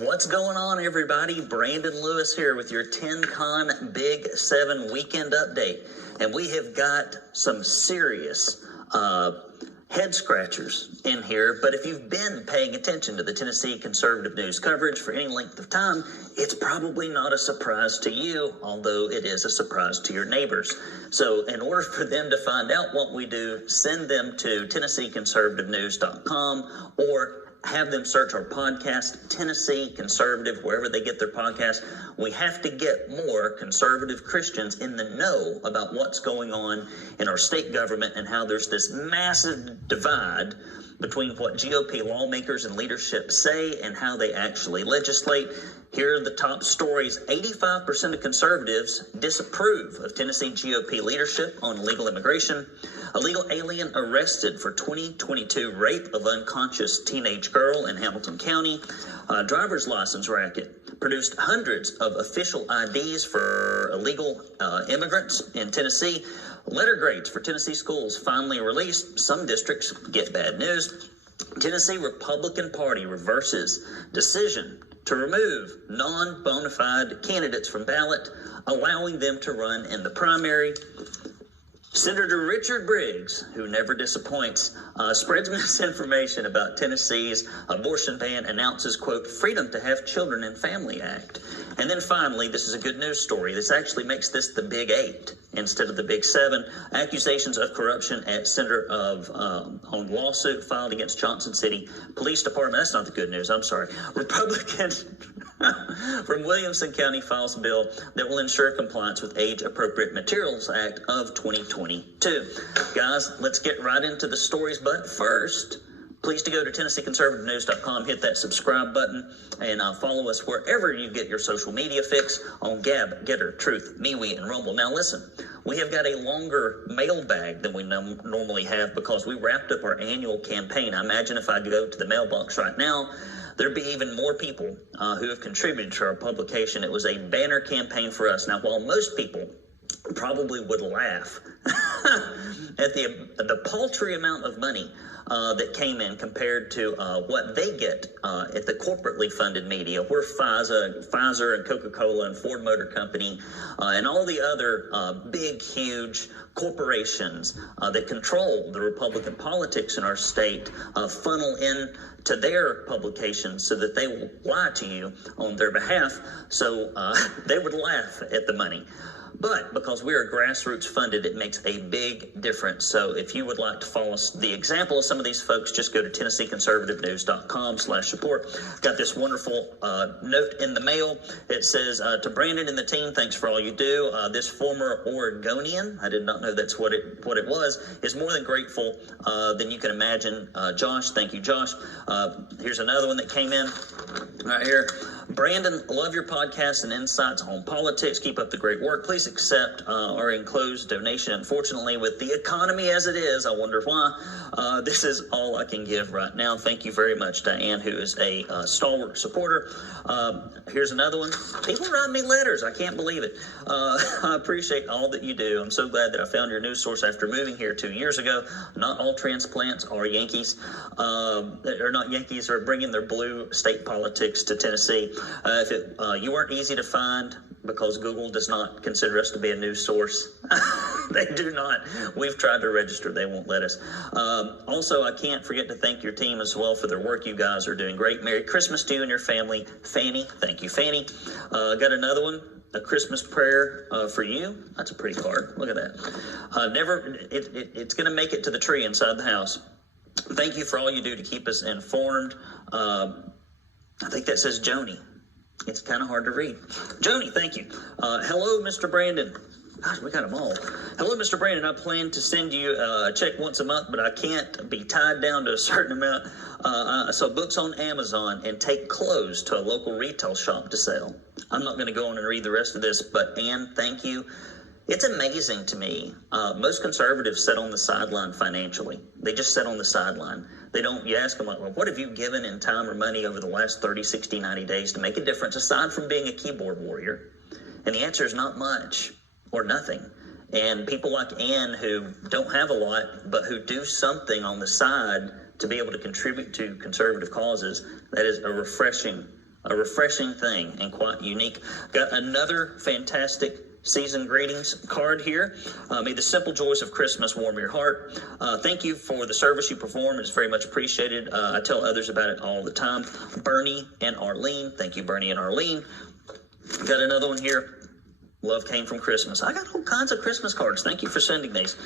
What's going on, everybody? Brandon Lewis here with your 10Con Big 7 weekend update. And we have got some serious head scratchers in here. But if you've been paying attention to the Tennessee conservative news coverage for any length of time, it's probably not a surprise to you, although it is a surprise to your neighbors. So in order for them to find out what we do, send them to TennesseeConservativeNews.com or have them search our podcast, Tennessee Conservative, wherever they get their podcast. We have to get more conservative Christians in the know about what's going on in our state government and how there's this massive divide between what GOP lawmakers and leadership say and how they actually legislate. Here are the top stories. 85% of conservatives disapprove of Tennessee GOP leadership on illegal immigration. Illegal alien arrested for 2022 rape of unconscious teenage girl in Hamilton County. Driver's license racket produced hundreds of official IDs for illegal immigrants in Tennessee. Letter grades for Tennessee schools finally released. Some districts get bad news. Tennessee Republican Party reverses decision to remove non-Bonafide candidates from ballot, allowing them to run in the primary. Senator Richard Briggs, who never disappoints, spreads misinformation about Tennessee's abortion ban, announces, quote, Freedom to Have Children and Family Act. And then finally, this is a good news story. This actually makes this the Big 8 instead of the Big 7. Accusations of corruption at center of on lawsuit filed against Johnson City Police Department. That's not the good news. I'm sorry. Republican from Williamson County files bill that will ensure compliance with Age-Appropriate Materials Act of 2022. Guys, let's get right into the stories. But first, please to go to TennesseeConservativeNews.com, hit that subscribe button, and follow us wherever you get your social media fix on Gab, Getter, Truth, MeWe, and Rumble. Now listen, we have got a longer mailbag than we normally have because we wrapped up our annual campaign. I imagine if I go to the mailbox right now, there'd be even more people who have contributed to our publication. It was a banner campaign for us. Now, while most people probably would laugh at the paltry amount of money that came in compared to what they get at the corporately funded media, where Pfizer and Coca-Cola and Ford Motor Company and all the other big, huge corporations that control the Republican politics in our state funnel in to their publications so that they will lie to you on their behalf. So they would laugh at the money. But because we are grassroots funded, it makes a big difference. So if you would like to follow the example of some of these folks, just go to TennesseeConservativeNews.com/support. Got this wonderful note in the mail. It says, to Brandon and the team, thanks for all you do. This former Oregonian, I did not know that's what it was, is more than grateful than you can imagine. Josh, thank you, Josh. Here's another one that came in right here. Brandon, love your podcast and insights on politics. Keep up the great work. Please accept our enclosed donation. Unfortunately, with the economy as it is, I wonder why. This is all I can give right now. Thank you very much, Diane, who is a stalwart supporter. Here's another one. People write me letters. I can't believe it. I appreciate all that you do. I'm so glad that I found your news source after moving here 2 years ago. Not all transplants are Yankees. Or not Yankees are bringing their blue state politics to Tennessee. You weren't easy to find because Google does not consider us to be a news source. They do not. We've tried to register. They won't let us. Also, I can't forget to thank your team as well for their work. You guys are doing great. Merry Christmas to you and your family. Fanny, thank you, Fanny. Got another one. A Christmas prayer for you. That's a pretty card. Look at that. It's going to make it to the tree inside the house. Thank you for all you do to keep us informed. I think that says Joni. It's kind of hard to read. Joni, thank you. Hello, Mr. Brandon. Gosh, we got them all. Hello, Mr. Brandon. I plan to send you a check once a month, but I can't be tied down to a certain amount. I sell books on Amazon and take clothes to a local retail shop to sell. I'm not going to go on and read the rest of this, but Ann, thank you. It's amazing to me. Most conservatives sit on the sideline financially. They just sit on the sideline. You ask them, like, well, what have you given in time or money over the last 30, 60, 90 days to make a difference aside from being a keyboard warrior? And the answer is not much or nothing. And people like Ann who don't have a lot, but who do something on the side to be able to contribute to conservative causes, that is a refreshing a refreshing thing and quite unique. Got another fantastic season greetings card here. May the simple joys of Christmas warm your heart. Thank you for the service you perform. It's very much appreciated. I tell others about it all the time. Bernie and Arlene. Thank you, Bernie and Arlene. Got another one here. Love came from Christmas. I got all kinds of Christmas cards. Thank you for sending these.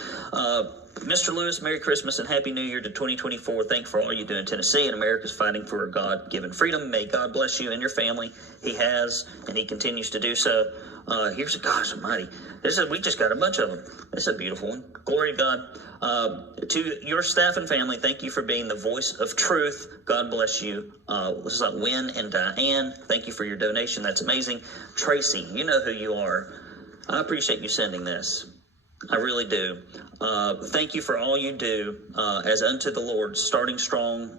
Mr. Lewis, Merry Christmas and Happy New Year to 2024. Thank you for all you do in Tennessee and America's fighting for God-given freedom. May God bless you and your family. He has, and he continues to do so. Here's a, gosh almighty. We just got a bunch of them. This is a beautiful one. Glory to God. To your staff and family, thank you for being the voice of truth. God bless you. This is like Wynn and Diane. Thank you for your donation. That's amazing. Tracy, you know who you are. I appreciate you sending this. I really do. Thank you for all you do as unto the Lord. Starting strong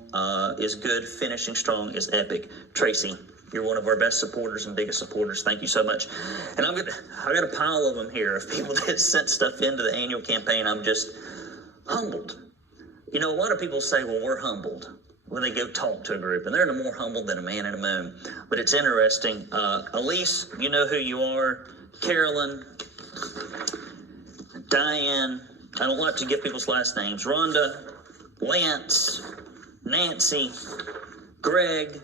is good. Finishing strong is epic. Tracy, you're one of our best supporters and biggest supporters. Thank you so much. And I got a pile of them here of people that sent stuff into the annual campaign. I'm just humbled. You know, a lot of people say, well, we're humbled when they go talk to a group, and they're no more humbled than a man in a moon. But it's interesting. Elise, you know who you are. Carolyn, Diane, I don't like to give people's last names. Rhonda, Lance, Nancy, Greg,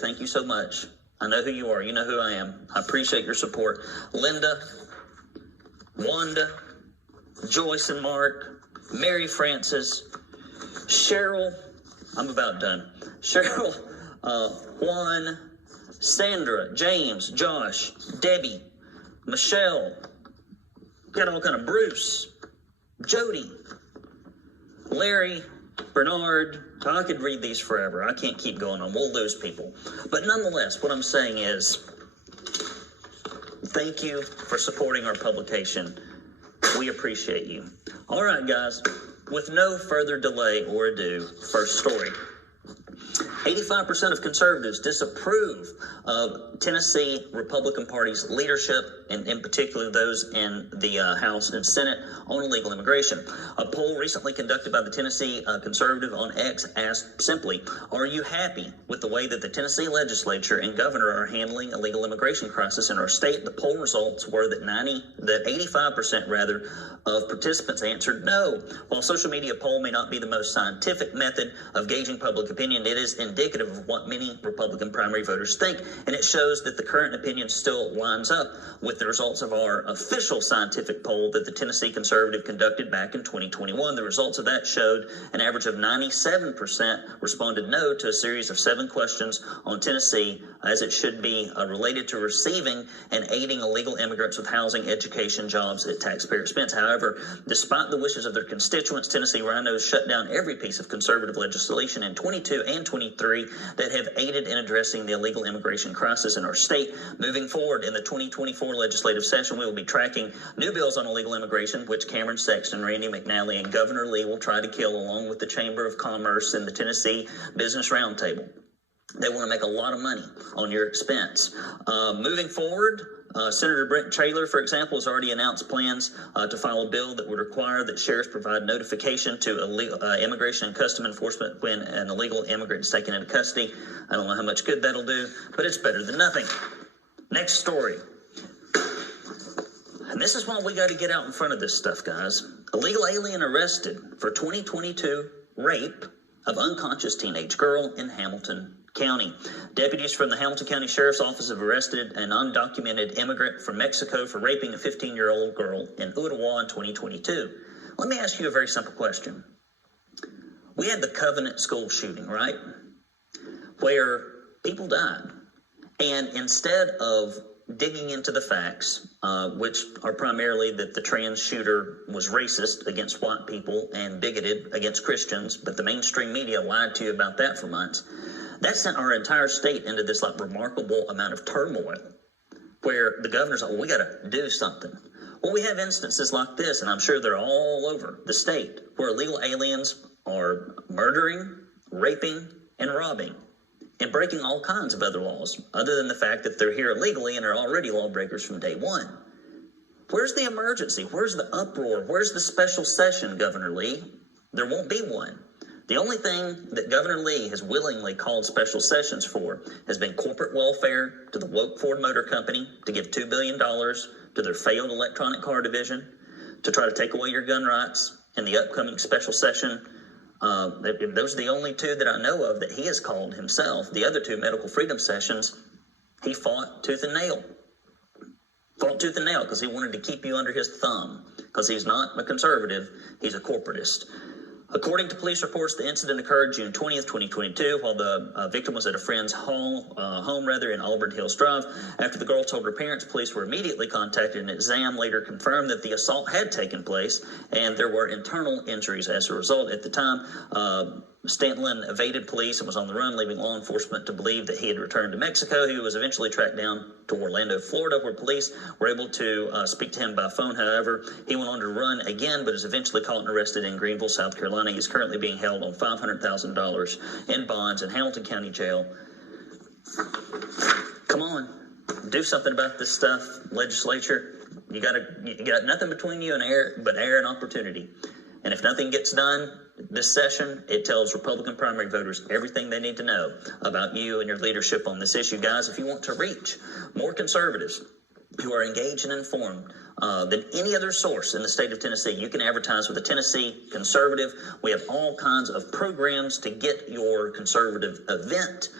thank you so much. I know who you are. You know who I am. I appreciate your support. Linda, Wanda, Joyce and Mark, Mary Frances, Cheryl, I'm about done. Cheryl, Juan, Sandra, James, Josh, Debbie, Michelle, got all kind of Bruce, Jody, Larry, Bernard. I could read these forever. I can't keep going on. We'll lose people. But nonetheless, what I'm saying is, thank you for supporting our publication. We appreciate you. All right, guys. With no further delay or ado, first story. 85% of conservatives disapprove of Tennessee Republican Party's leadership, and in particular those in the House and Senate, on illegal immigration. A poll recently conducted by the Tennessee Conservative on X asked simply, are you happy with the way that the Tennessee legislature and governor are handling illegal immigration crisis in our state? The poll results were that 85% rather of participants answered no. While social media poll may not be the most scientific method of gauging public opinion, it is indicative of what many Republican primary voters think, and it shows that the current opinion still lines up with the results of our official scientific poll that the Tennessee Conservative conducted back in 2021. The results of that showed an average of 97% responded no to a series of 7 questions on Tennessee, as it should be related to receiving and aiding illegal immigrants with housing, education, jobs at taxpayer expense. However, despite the wishes of their constituents, Tennessee RINOs shut down every piece of conservative legislation in 22 and 23 that have aided in addressing the illegal immigration crisis in our state. Moving forward in the 2024 legislative session, we will be tracking new bills on illegal immigration, which Cameron Sexton, Randy McNally, and Governor Lee will try to kill, along with the Chamber of Commerce and the Tennessee Business Roundtable. They want to make a lot of money on your expense. Moving forward, Senator Brent Traylor, for example, has already announced plans to file a bill that would require that sheriffs provide notification to Immigration and Custom Enforcement when an illegal immigrant is taken into custody. I don't know how much good that'll do, but it's better than nothing. Next story. And this is why we got to get out in front of this stuff, guys. Illegal alien arrested for 2022 rape of unconscious teenage girl in Hamilton County. Deputies from the Hamilton County Sheriff's Office have arrested an undocumented immigrant from Mexico for raping a 15-year-old girl in Ottawa in 2022. Let me ask you a very simple question. We had the Covenant school shooting, right? Where people died. And instead of digging into the facts, which are primarily that the trans shooter was racist against white people and bigoted against Christians, but the mainstream media lied to you about that for months, that sent our entire state into this remarkable amount of turmoil where the governor's like, well, we got to do something. Well, we have instances like this, and I'm sure they're all over the state, where illegal aliens are murdering, raping, and robbing, and breaking all kinds of other laws, other than the fact that they're here illegally and are already lawbreakers from day one. Where's the emergency? Where's the uproar? Where's the special session, Governor Lee? There won't be one. The only thing that Governor Lee has willingly called special sessions for has been corporate welfare to the woke Ford Motor Company to give $2 billion to their failed electronic car division to try to take away your gun rights in the upcoming special session. Those are the only two that I know of that he has called himself. The other two medical freedom sessions, he fought tooth and nail. Fought tooth and nail because he wanted to keep you under his thumb, because he's not a conservative, he's a corporatist. According to police reports, the incident occurred June 20th, 2022, while the victim was at a friend's home in Auburn Hills Drive. After the girl told her parents, police were immediately contacted, and exam later confirmed that the assault had taken place, and there were internal injuries as a result. At the time, Stanton evaded police and was on the run, leaving law enforcement to believe that he had returned to Mexico. He was eventually tracked down to Orlando, Florida, where police were able to speak to him by phone. However, he went on to run again, but is eventually caught and arrested in Greenville, South Carolina. He is currently being held on $500,000 in bonds in Hamilton County Jail. Come on, do something about this stuff, legislature. You got nothing between you and air and opportunity. And if nothing gets done this session, it tells Republican primary voters everything they need to know about you and your leadership on this issue. Guys, if you want to reach more conservatives who are engaged and informed than any other source in the state of Tennessee, you can advertise with the Tennessee Conservative. We have all kinds of programs to get your conservative event,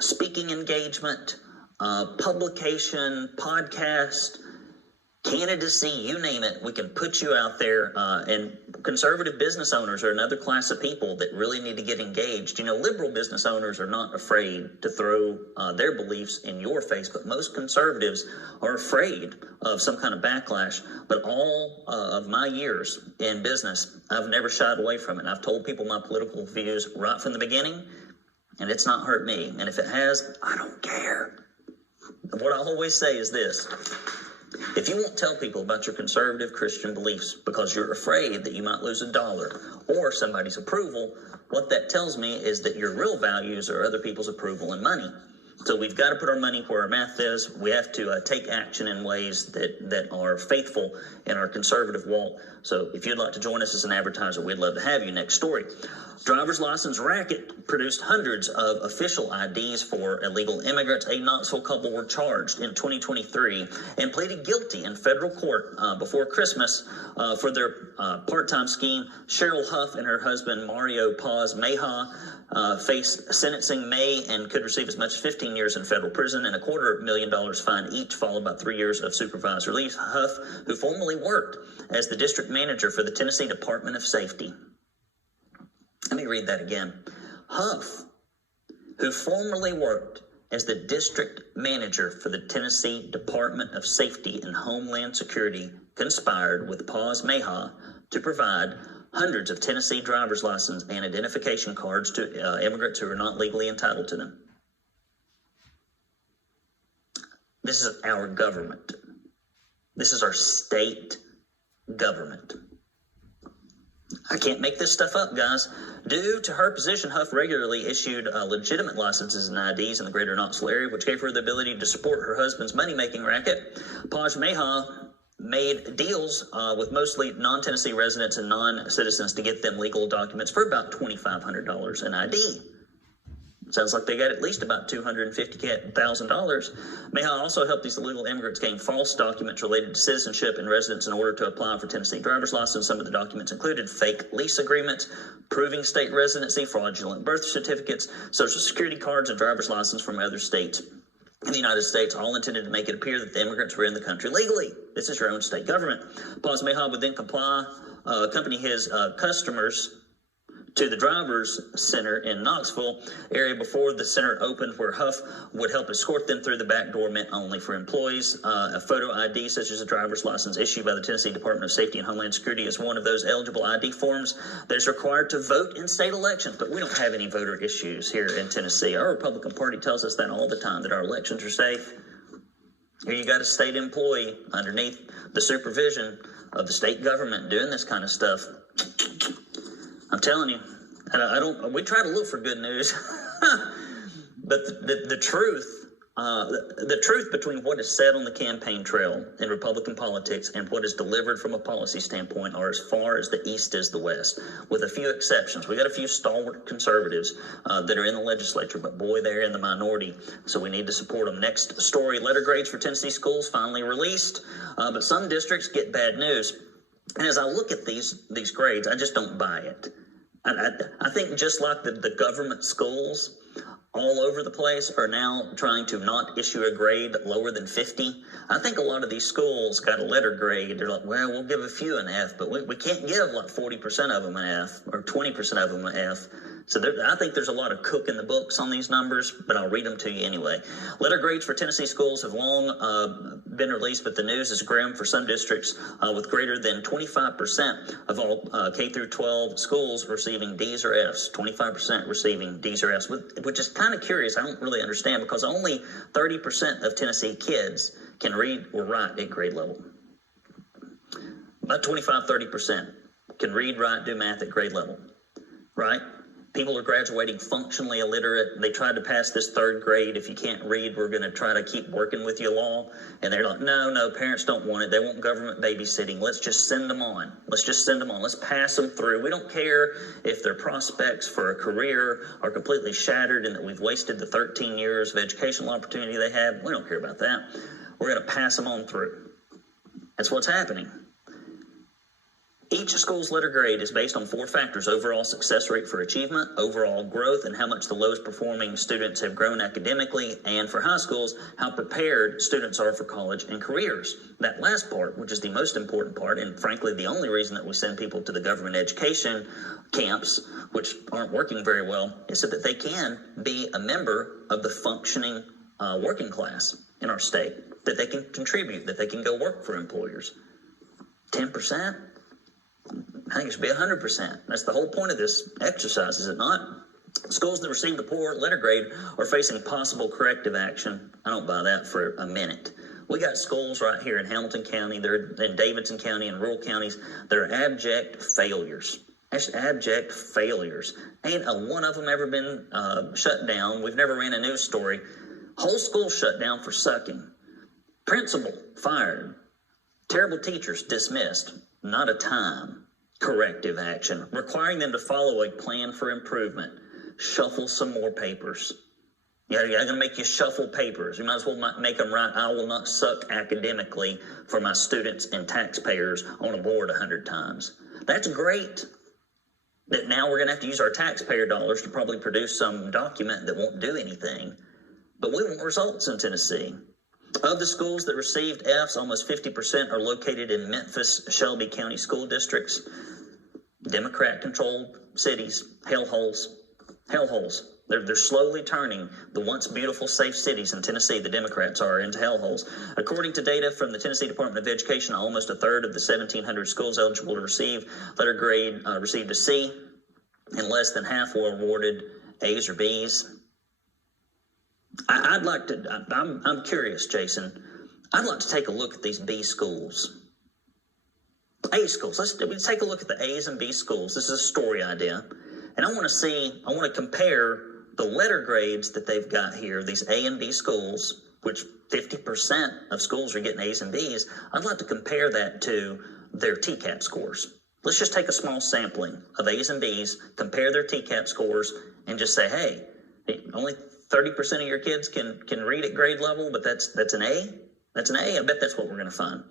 speaking engagement, publication, podcast, candidacy, you name it, we can put you out there. And conservative business owners are another class of people that really need to get engaged. You know, liberal business owners are not afraid to throw their beliefs in your face, but most conservatives are afraid of some kind of backlash. But all of my years in business, I've never shied away from it. I've told people my political views right from the beginning, and it's not hurt me. And if it has, I don't care. What I always say is this: if you won't tell people about your conservative Christian beliefs because you're afraid that you might lose $1 or somebody's approval, what that tells me is that your real values are other people's approval and money. So we've got to put our money where our mouth is. We have to take action in ways that are faithful in our conservative walk. So if you'd like to join us as an advertiser, we'd love to have you. Next story. Driver's license racket produced hundreds of official IDs for illegal immigrants. A Knoxville couple were charged in 2023 and pleaded guilty in federal court before Christmas for their part-time scheme. Cheryl Huff and her husband, Mario Paz Meja, face sentencing May and could receive as much as 15 years in federal prison and $250,000 fine each, followed by 3 years of supervised release. Huff, who formerly worked as the district manager for the Tennessee Department of Safety. Let me read that again. Huff, who formerly worked as the district manager for the Tennessee Department of Safety and Homeland Security, conspired with Paz Meja to provide hundreds of Tennessee driver's license and identification cards to immigrants who are not legally entitled to them. This is our government. This is our state government. I can't make this stuff up, guys. Due to her position, Huff regularly issued legitimate licenses and IDs in the greater Knoxville area, which gave her the ability to support her husband's money-making racket. Paj Meja made deals with mostly non-Tennessee residents and non-citizens to get them legal documents for about $2,500 an ID. Sounds like they got at least about $250,000. Meja also helped these illegal immigrants gain false documents related to citizenship and residence in order to apply for Tennessee driver's license. Some of the documents included fake lease agreements, proving state residency, fraudulent birth certificates, social security cards, and driver's license from other states in the United States, all intended to make it appear that the immigrants were in the country legally. This is your own state government. Paz Meja would then accompany his customers to the Drivers Center in Knoxville area before the center opened, where Huff would help escort them through the back door meant only for employees. A photo ID, such as a driver's license issued by the Tennessee Department of Safety and Homeland Security, is one of those eligible ID forms that is required to vote in state elections. But we don't have any voter issues here in Tennessee. Our Republican Party tells us that all the time, that our elections are safe. Here you got a state employee underneath the supervision of the state government doing this kind of stuff. I'm telling you, we try to look for good news, but the truth The truth between what is said on the campaign trail in Republican politics and what is delivered from a policy standpoint are as far as the East is the West, with a few exceptions. We got a few stalwart conservatives that are in the legislature, but boy, they're in the minority, so we need to support them. Next story, letter grades for Tennessee schools finally released, but some districts get bad news. And as I look at these grades, I just don't buy it. I think just like the government schools all over the place are now trying to not issue a grade lower than 50. I think a lot of these schools got a letter grade. They're like, well, we'll give a few an F, but we can't give like 40% of them an F or 20% of them an F. So I think there's a lot of cook in the books on these numbers, but I'll read them to you anyway. Letter grades for Tennessee schools have long been released, but the news is grim for some districts, with greater than 25% of all K through 12 schools receiving D's or F's, 25% receiving D's or F's, which is kind of curious. I don't really understand, because only 30% of Tennessee kids can read or write at grade level. About 25-30% can read, write, do math at grade level, right? People are graduating functionally illiterate. They tried to pass this third grade. If you can't read, we're going to try to keep working with you law. And they're like, no, parents don't want it. They want government babysitting. Let's just send them on. Let's pass them through. We don't care if their prospects for a career are completely shattered and that we've wasted the 13 years of educational opportunity they have. We don't care about that. We're going to pass them on through. That's what's happening. Each school's letter grade is based on 4 factors: overall success rate for achievement, overall growth, and how much the lowest performing students have grown academically, and for high schools, how prepared students are for college and careers. That last part, which is the most important part, and frankly the only reason that we send people to the government education camps, which aren't working very well, is so that they can be a member of the functioning working class in our state, that they can contribute, that they can go work for employers. 10%? I think it should be 100%. That's the whole point of this exercise, is it not? Schools that received a poor letter grade are facing possible corrective action. I don't buy that for a minute. We got schools right here in Hamilton County, they're in Davidson County and rural counties, they're abject failures. That's abject failures. Ain't one of them ever been shut down. We've never ran a news story. Whole school shut down for sucking. Principal fired. Terrible teachers dismissed. Not a time. Corrective action. Requiring them to follow a plan for improvement. Shuffle some more papers. Yeah, I'm going to make you shuffle papers. You might as well make them right. I will not suck academically for my students and taxpayers on a board 100 times. That's great. That now we're going to have to use our taxpayer dollars to probably produce some document that won't do anything. But we want results in Tennessee. Of the schools that received Fs, almost 50% are located in Memphis, Shelby County school districts. Democrat-controlled cities, hellholes. They're slowly turning the once beautiful, safe cities in Tennessee, the Democrats are, into hellholes. According to data from the Tennessee Department of Education, almost a third of the 1,700 schools eligible to receive letter grade received a C, and less than half were awarded A's or B's. I'm curious, Jason. I'd like to take a look at these B schools. A schools. Let's take a look at the A's and B schools. This is a story idea. And I want to compare the letter grades that they've got here, these A and B schools, which 50% of schools are getting A's and B's. I'd like to compare that to their TCAP scores. Let's just take a small sampling of A's and B's, compare their TCAP scores, and just say, hey, only 30% of your kids can read at grade level, but that's an A? That's an A? I bet that's what we're going to find.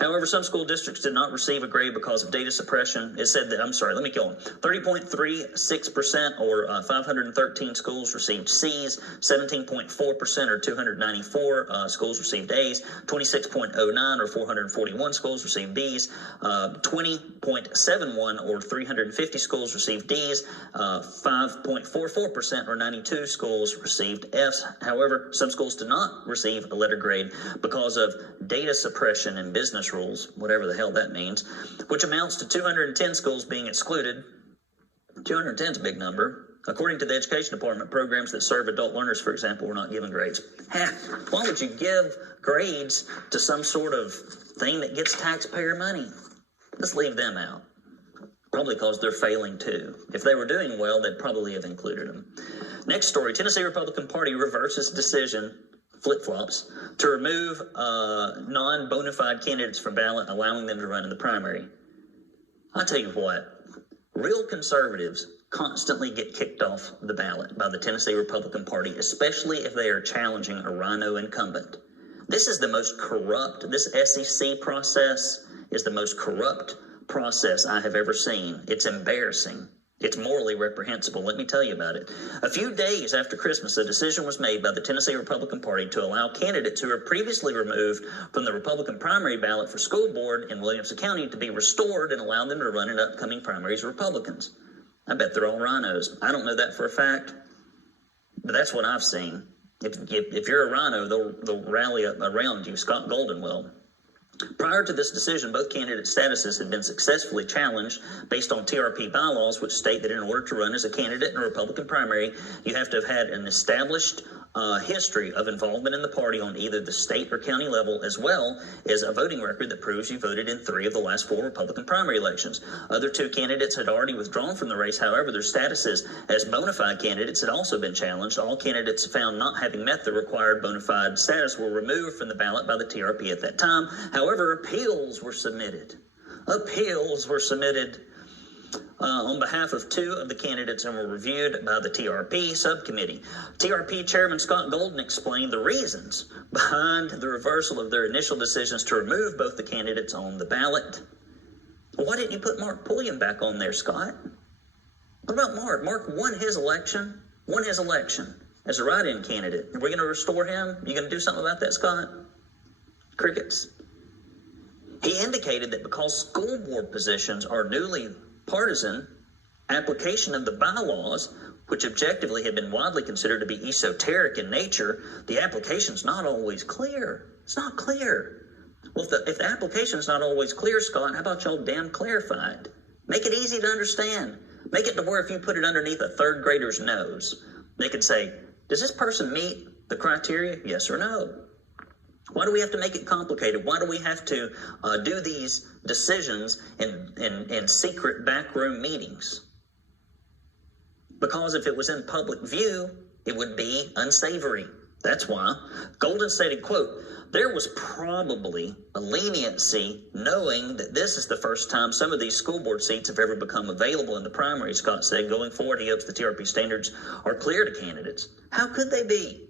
However, some school districts did not receive a grade because of data suppression. It said that, 30.36% or 513 schools received C's, 17.4% or 294 schools received A's, 26.09 or 441 schools received B's, 20.71 or 350 schools received D's, 5.44% or 92 schools received F's. However, some schools did not receive a letter grade because of data suppression and business rules, whatever the hell that means, which amounts to 210 schools being excluded. 210 is a big number. According to the Education Department, programs that serve adult learners, for example, were not given grades. Why would you give grades to some sort of thing that gets taxpayer money? Let's leave them out. Probably because they're failing too. If they were doing well, they'd probably have included them. Next story, Tennessee Republican Party reverses decision flip-flops, to remove non-bona fide candidates from ballot, allowing them to run in the primary. I'll tell you what, real conservatives constantly get kicked off the ballot by the Tennessee Republican Party, especially if they are challenging a RINO incumbent. This is the most corrupt, this SEC process is the most corrupt process I have ever seen. It's embarrassing. It's morally reprehensible. Let me tell you about it. A few days after Christmas, a decision was made by the Tennessee Republican Party to allow candidates who were previously removed from the Republican primary ballot for school board in Williamson County to be restored and allow them to run in upcoming primaries as Republicans. I bet they're all RINOs. I don't know that for a fact, but that's what I've seen. If you're a RINO, they'll rally around you. Scott Golden will. Prior to this decision, both candidate statuses had been successfully challenged based on TRP bylaws, which state that in order to run as a candidate in a Republican primary, you have to have had an established history of involvement in the party on either the state or county level, as well as a voting record that proves you voted in 3 of the last 4 Republican primary elections. Other 2 candidates had already withdrawn from the race. However, their statuses as bona fide candidates had also been challenged. All candidates found not having met the required bona fide status were removed from the ballot by the TRP at that time. However, appeals were submitted. On behalf of 2 of the candidates and were reviewed by the TRP subcommittee. TRP Chairman Scott Golden explained the reasons behind the reversal of their initial decisions to remove both the candidates on the ballot. Well, why didn't you put Mark Pulliam back on there, Scott? What about Mark? Mark won his election as a write-in candidate. Are we going to restore him? You going to do something about that, Scott? Crickets. He indicated that because school board positions are newly partisan, application of the bylaws, which objectively have been widely considered to be esoteric in nature, the application's not always clear. It's not clear. Well, if the application's not always clear, Scott, how about y'all damn clarified? Make it easy to understand. Make it to where if you put it underneath a 3rd grader's nose, they could say, does this person meet the criteria? Yes or no? Why do we have to make it complicated? Why do we have to do these decisions in secret backroom meetings? Because if it was in public view, it would be unsavory. That's why. Golden stated, quote, there was probably a leniency knowing that this is the first time some of these school board seats have ever become available in the primary, Scott said. Going forward, he hopes the TRP standards are clear to candidates. How could they be?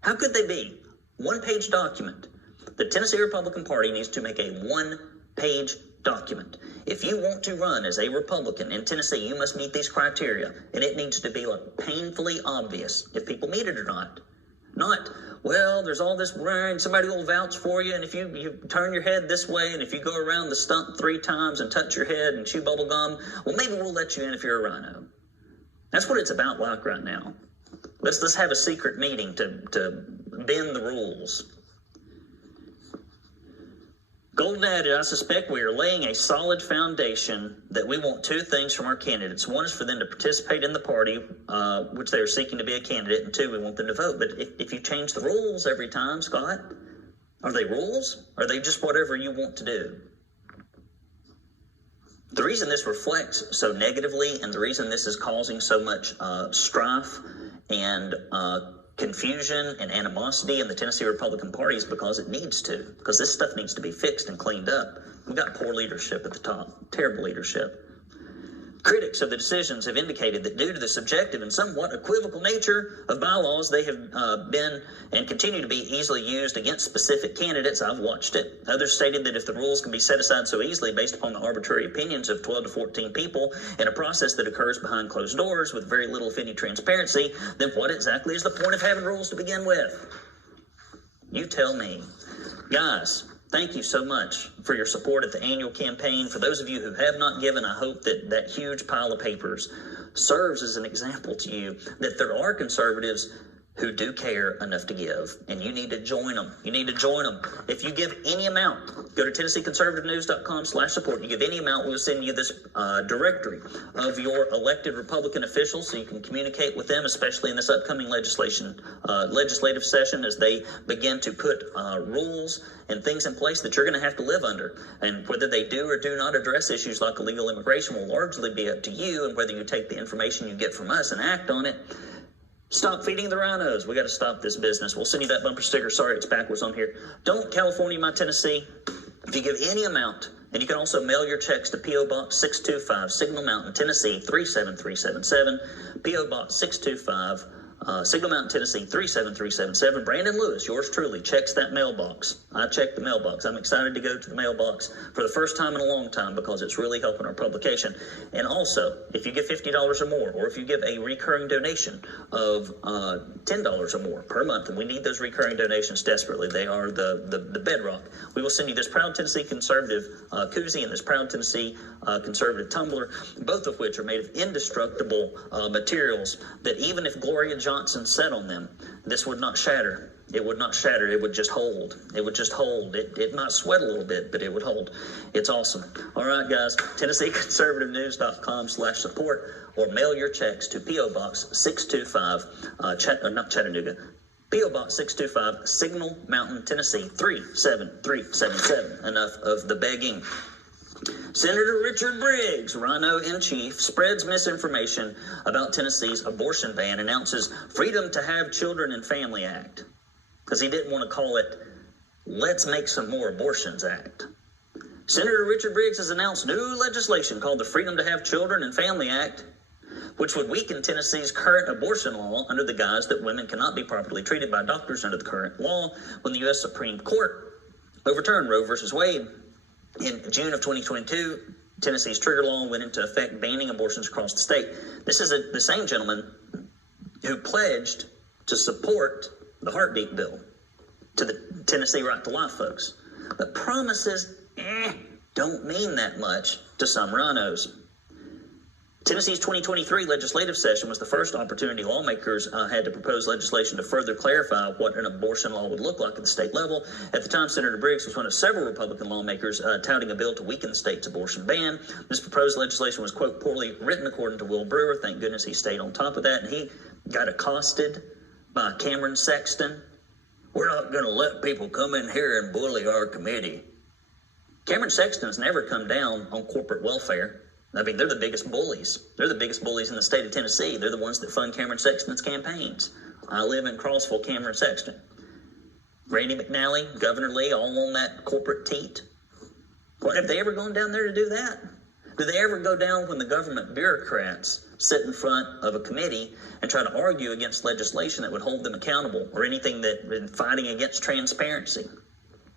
How could they be? 1-page document. The Tennessee Republican Party needs to make a 1-page document. If you want to run as a Republican in Tennessee, you must meet these criteria, and it needs to be like painfully obvious if people meet it or not. Not, well, there's all this rain, somebody will vouch for you, and if you turn your head this way, and if you go around the stump 3 times and touch your head and chew bubble gum, well, maybe we'll let you in if you're a RINO. That's what it's about like right now. Let's have a secret meeting to bend the rules. Golden added, I suspect we are laying a solid foundation that we want 2 things from our candidates. 1 is for them to participate in the party, which they are seeking to be a candidate, and 2, we want them to vote. But if you change the rules every time, Scott, are they rules? Or are they just whatever you want to do? The reason this reflects so negatively and the reason this is causing so much strife and confusion and animosity in the Tennessee Republican Party is because it needs to. Because this stuff needs to be fixed and cleaned up. We've got poor leadership at the top. Terrible leadership. Critics of the decisions have indicated that due to the subjective and somewhat equivocal nature of bylaws, they have been and continue to be easily used against specific candidates. I've watched it. Others stated that if the rules can be set aside so easily based upon the arbitrary opinions of 12 to 14 people in a process that occurs behind closed doors with very little, if any, transparency, then what exactly is the point of having rules to begin with? You tell me. Guys, thank you so much for your support at the annual campaign. For those of you who have not given, I hope that that huge pile of papers serves as an example to you that there are conservatives who do care enough to give, and you need to join them. You need to join them. If you give any amount, go to TennesseeConservativeNews.com/support. You give any amount, we'll send you this directory of your elected Republican officials so you can communicate with them, especially in this upcoming legislative session as they begin to put rules and things in place that you're going to have to live under. And whether they do or do not address issues like illegal immigration will largely be up to you, and whether you take the information you get from us and act on it. Stop feeding the rhinos. We got to stop this business. We'll send you that bumper sticker. Sorry, it's backwards on here. Don't California my Tennessee. If you give any amount, and you can also mail your checks to P.O. Box 625, Signal Mountain, Tennessee 37377. P.O. Box 625, Signal Mountain, Tennessee 37377. Brandon Lewis, yours truly, checks that mailbox. I checked the mailbox. I'm excited to go to the mailbox for the first time in a long time because it's really helping our publication. And also, if you give $50 or more, or if you give a recurring donation of $10 or more per month, and we need those recurring donations desperately. They are the bedrock. We will send you this Proud Tennessee Conservative koozie and this Proud Tennessee Conservative tumbler, both of which are made of indestructible materials that even if Gloria Johnson sat on them, this would not shatter. It would not shatter. It would just hold. It would just hold. It might sweat a little bit, but it would hold. It's awesome. All right, guys. TennesseeConservativeNews.com/support or mail your checks to P.O. Box 625, not Chattanooga, P.O. Box 625, Signal Mountain, Tennessee 37377. Enough of the begging. Senator Richard Briggs, Rhino in Chief, spreads misinformation about Tennessee's abortion ban, announces Freedom to Have Children and Family Act, because he didn't want to call it Let's Make Some More Abortions Act. Senator Richard Briggs has announced new legislation called the Freedom to Have Children and Family Act, which would weaken Tennessee's current abortion law under the guise that women cannot be properly treated by doctors under the current law when the U.S. Supreme Court overturned Roe v. Wade. In June of 2022, Tennessee's trigger law went into effect, banning abortions across the state. This is the same gentleman who pledged to support the heartbeat bill to the Tennessee Right to Life folks. But promises don't mean that much to some rhinos. Tennessee's 2023 legislative session was the first opportunity lawmakers had to propose legislation to further clarify what an abortion law would look like at the state level. At the time, Senator Briggs was one of several Republican lawmakers touting a bill to weaken the state's abortion ban. This proposed legislation was, quote, poorly written, according to Will Brewer. Thank goodness he stayed on top of that. And he got accosted by Cameron Sexton. We're not going to let people come in here and bully our committee. Cameron Sexton's never come down on corporate welfare. I mean, they're the biggest bullies. They're the biggest bullies in the state of Tennessee. They're the ones that fund Cameron Sexton's campaigns. I live in Crossville, Cameron Sexton. Randy McNally, Governor Lee, all on that corporate teat. What, have they ever gone down there to do that? Do they ever go down when the government bureaucrats sit in front of a committee and try to argue against legislation that would hold them accountable or anything that been fighting against transparency?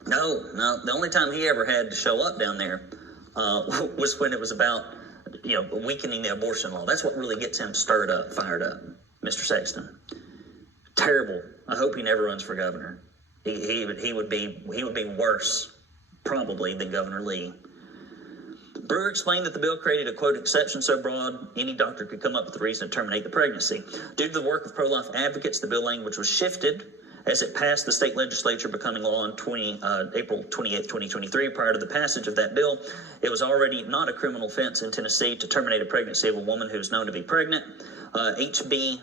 No. The only time he ever had to show up down there was when it was about weakening the abortion law. That's what really gets him stirred up, fired up, Mr. Sexton. Terrible. I hope he never runs for governor. He would be worse, probably, than Governor Lee. Brewer explained that the bill created a, quote, exception so broad any doctor could come up with a reason to terminate the pregnancy. Due to the work of pro-life advocates, the bill language was shifted as it passed the state legislature, becoming law on April 28, 2023. Prior to the passage of that bill, it was already not a criminal offense in Tennessee to terminate a pregnancy of a woman who is known to be pregnant. HB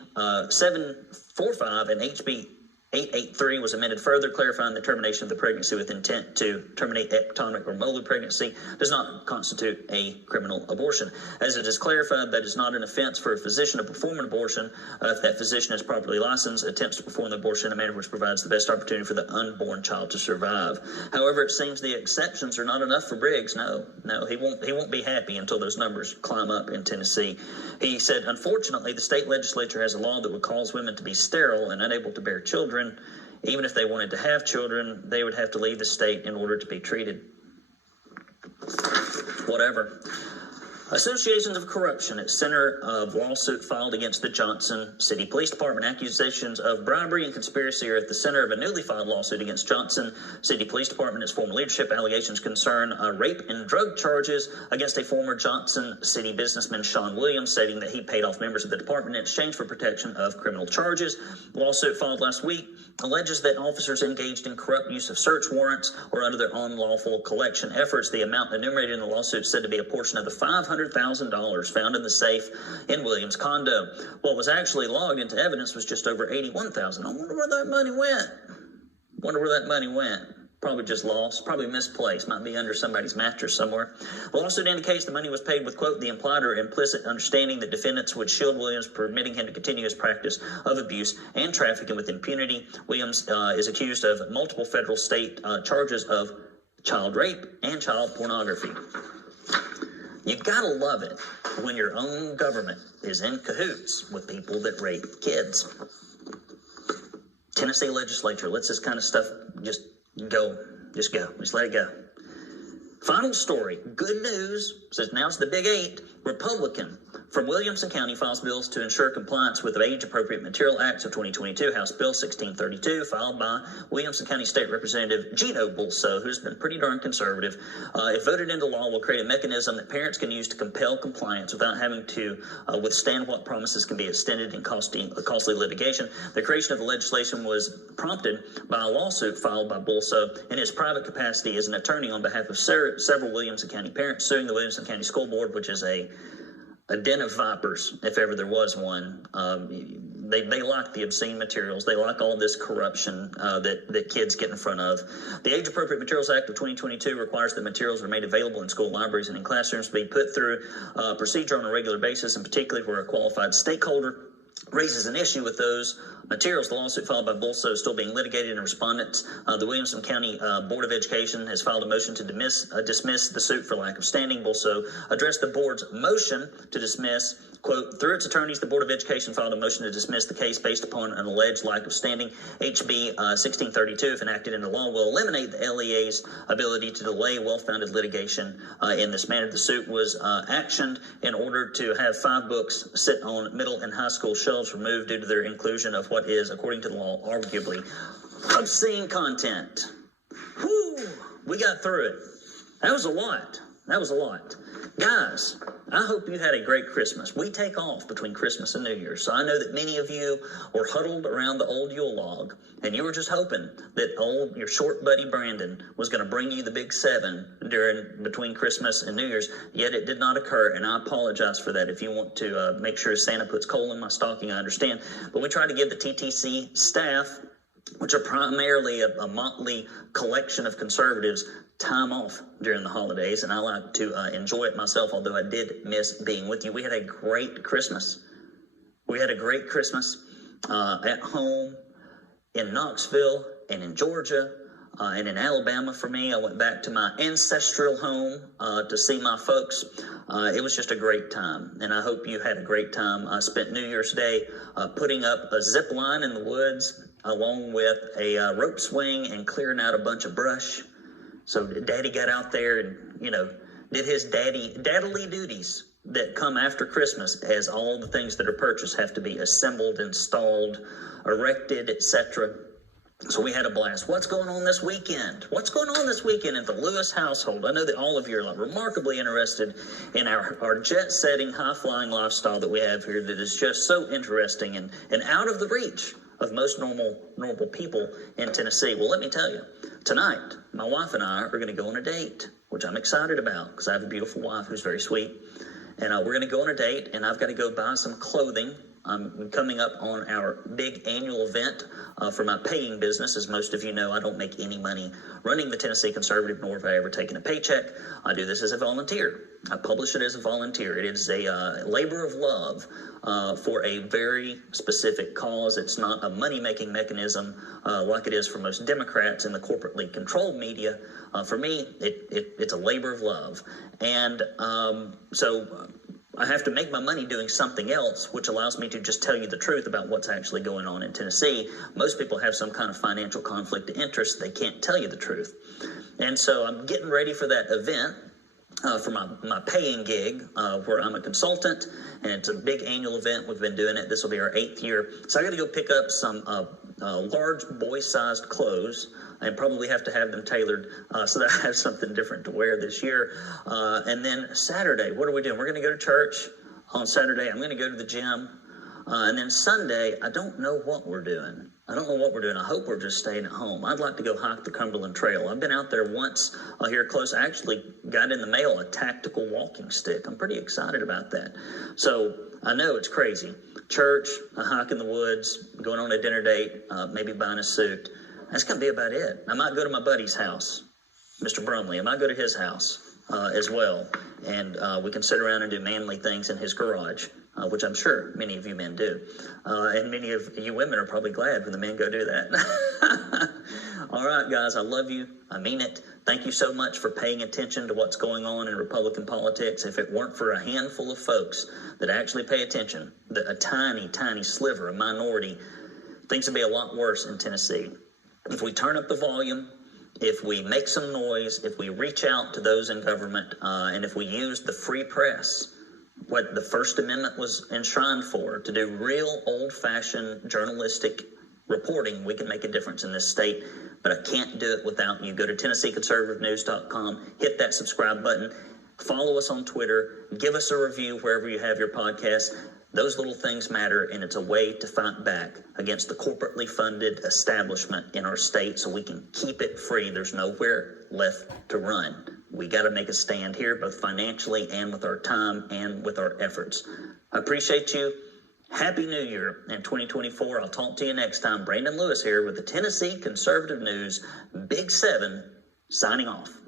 745 and HB 883 was amended further, clarifying the termination of the pregnancy with intent to terminate ectopic or molar pregnancy does not constitute a criminal abortion. As it is clarified, that is not an offense for a physician to perform an abortion if that physician is properly licensed, attempts to perform the abortion in a manner which provides the best opportunity for the unborn child to survive. However, it seems the exceptions are not enough for Briggs. No, he won't be happy until those numbers climb up in Tennessee. He said, unfortunately, the state legislature has a law that would cause women to be sterile and unable to bear children. Even if they wanted to have children, they would have to leave the state in order to be treated. Whatever. Associations of corruption at center of lawsuit filed against the Johnson City Police Department. Accusations of bribery and conspiracy are at the center of a newly filed lawsuit against Johnson City Police Department. Its former leadership allegations concern rape and drug charges against a former Johnson City businessman, Sean Williams, stating that he paid off members of the department in exchange for protection of criminal charges. The lawsuit filed last week alleges that officers engaged in corrupt use of search warrants or under their unlawful collection efforts. The amount enumerated in the lawsuit is said to be a portion of the $500,000 found in the safe in Williams' condo. What was actually logged into evidence was just over $81,000. I wonder where that money went. Probably just lost, probably misplaced, might be under somebody's mattress somewhere. The lawsuit indicates the money was paid with, quote, the implied or implicit understanding that defendants would shield Williams, permitting him to continue his practice of abuse and trafficking with impunity. Williams is accused of multiple federal state charges of child rape and child pornography. You gotta love it when your own government is in cahoots with people that rape kids. Tennessee legislature lets this kind of stuff just go. Just let it go. Final story. Good news. Says now it's the Big Eight. Republican from Williamson County files bills to ensure compliance with the Age-Appropriate Material Acts of 2022, House Bill 1632, filed by Williamson County State Representative Gino Bulso, who's been pretty darn conservative. If voted into law, will create a mechanism that parents can use to compel compliance without having to withstand what promises can be extended in costly litigation. The creation of the legislation was prompted by a lawsuit filed by Bulso in his private capacity as an attorney on behalf of several Williamson County parents suing the Williamson County School Board, which is a den of vipers, if ever there was one. They like the obscene materials. They like all this corruption that kids get in front of. The Age-Appropriate Materials Act of 2022 requires that materials are made available in school libraries and in classrooms be put through procedure on a regular basis, and particularly where a qualified stakeholder raises an issue with those materials. The lawsuit filed by Bulso is still being litigated in respondents. The Williamson County Board of Education has filed a motion to dismiss the suit for lack of standing. Bulso addressed the board's motion to dismiss. Quote, through its attorneys, the Board of Education filed a motion to dismiss the case based upon an alleged lack of standing. HB 1632, if enacted into law, will eliminate the LEA's ability to delay well-founded litigation in this manner. The suit was actioned in order to have 5 books sit on middle and high school shelves removed due to their inclusion of what is, according to the law, arguably obscene content. Whew, we got through it. That was a lot. Guys, I hope you had a great Christmas. We take off between Christmas and New Year's, so I know that many of you were huddled around the old Yule log, and you were just hoping that your short buddy Brandon was going to bring you the big 7 between Christmas and New Year's, yet it did not occur, and I apologize for that. If you want to make sure Santa puts coal in my stocking, I understand, but we try to give the TTC staff, which are primarily a motley collection of conservatives, time off during the holidays, and I like to enjoy it myself, although I did miss being with you. We had a great Christmas. At home in Knoxville and in Georgia and in Alabama for me. I went back to my ancestral home to see my folks. It was just a great time, and I hope you had a great time. I spent New Year's Day putting up a zip line in the woods along with a rope swing and clearing out a bunch of brush. So Daddy got out there and, did his daddy duties that come after Christmas, as all the things that are purchased have to be assembled, installed, erected, etc. So we had a blast. What's going on this weekend? in the Lewis household? I know that all of you are remarkably interested in our jet-setting, high-flying lifestyle that we have here that is just so interesting and out of the reach of most normal people in Tennessee. Well, let me tell you, tonight, my wife and I are going to go on a date, which I'm excited about because I have a beautiful wife who's very sweet. And we're going to go on a date, and I've got to go buy some clothing. I'm coming up on our big annual event for my paying business. As most of you know, I don't make any money running the Tennessee Conservative, nor have I ever taken a paycheck. I do this as a volunteer. I publish it as a volunteer. It is a labor of love for a very specific cause. It's not a money-making mechanism like it is for most Democrats in the corporately controlled media. For me, it's a labor of love. And so I have to make my money doing something else, which allows me to just tell you the truth about what's actually going on in Tennessee. Most people have some kind of financial conflict of interest. They can't tell you the truth. And so I'm getting ready for that event. For my paying gig, where I'm a consultant, and it's a big annual event. We've been doing it. This will be our 8th year. So I got to go pick up some large boy-sized clothes and probably have to have them tailored so that I have something different to wear this year. And then Saturday, what are we doing? We're going to go to church on Saturday. I'm going to go to the gym. And then Sunday, I don't know what we're doing. I hope we're just staying at home. I'd like to go hike the Cumberland Trail. I've been out there once here close. I actually got in the mail a tactical walking stick. I'm pretty excited about that. So I know it's crazy. Church, a hike in the woods, going on a dinner date, maybe buying a suit. that's going to be about it. I might go to my buddy's house, Mr. Brumley. I might go to his house as well, and we can sit around and do manly things in his garage, which I'm sure many of you men do. And many of you women are probably glad when the men go do that. All right, guys, I love you. I mean it. Thank you so much for paying attention to what's going on in Republican politics. If it weren't for a handful of folks that actually pay attention, a tiny, tiny sliver, a minority, things would be a lot worse in Tennessee. If we turn up the volume, if we make some noise, if we reach out to those in government, and if we use the free press, what the First Amendment was enshrined for, to do real old-fashioned journalistic reporting, we can make a difference in this state. But I can't do it without you. Go to TennesseeConservativeNews.com, hit that subscribe button, follow us on Twitter, give us a review wherever you have your podcast. Those little things matter, and it's a way to fight back against the corporately funded establishment in our state so we can keep it free. There's nowhere left to run. We got to make a stand here, both financially and with our time and with our efforts. I appreciate you. Happy New Year in 2024. I'll talk to you next time. Brandon Lewis here with the Tennessee Conservative News, Big 7, signing off.